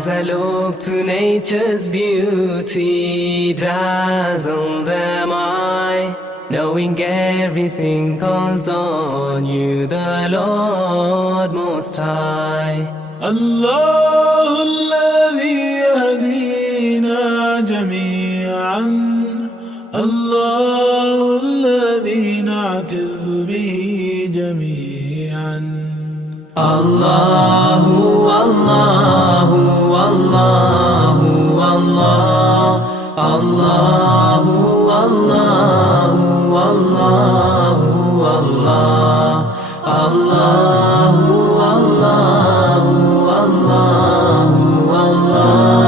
As I look to nature's beauty, dazzled am I, knowing everything calls on you, the Lord Most High. الله الذي يهدينا جميعا، الله الذي نعتز به جميعا. الله الله الله الله الله الله الله الله